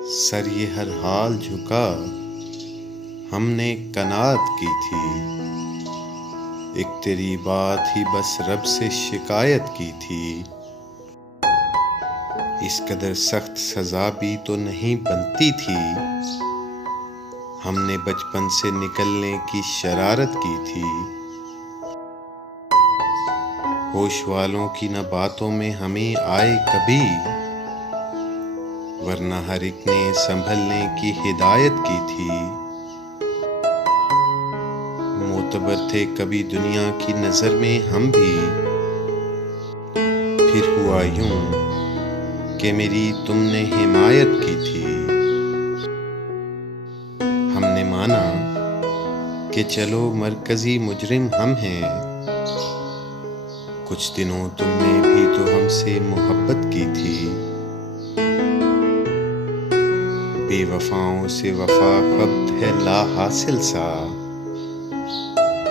سر یہ ہر حال جھکا ہم نے قناعت کی تھی، ایک تیری بات ہی بس رب سے شکایت کی تھی۔ اس قدر سخت سزا بھی تو نہیں بنتی تھی، ہم نے بچپن سے نکلنے کی شرارت کی تھی۔ ہوش والوں کی نہ باتوں میں ہمیں آئے کبھی، ورنہ ہر ایک نے سنبھلنے کی ہدایت کی تھی۔ معتبر تھے کبھی دنیا کی نظر میں ہم بھی، پھر ہوا یوں کہ میری تم نے حمایت کی تھی۔ ہم نے مانا کہ چلو مرکزی مجرم ہم ہیں، کچھ دنوں تم نے بھی تو ہم سے محبت کی تھی۔ بے وفاؤں سے وفا خبط ہے لا حاصل سا،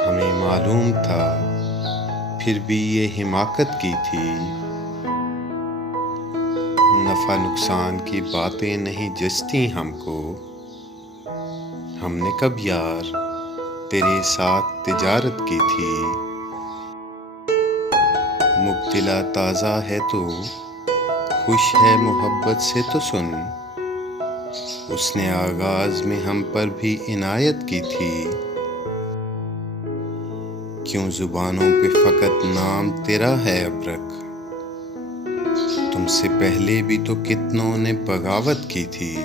ہمیں معلوم تھا پھر بھی یہ حماقت کی تھی۔ نفع نقصان کی باتیں نہیں جچتی ہم کو، ہم نے کب یار تیرے ساتھ تجارت کی تھی۔ مبتلا تازہ ہے تو خوش ہے محبت سے تو سن، اس نے آغاز میں ہم پر بھی عنایت کی تھی۔ کیوں زبانوں پہ فقط نام تیرا ہے اب رکھ، تم سے پہلے بھی تو کتنوں نے بغاوت کی تھی۔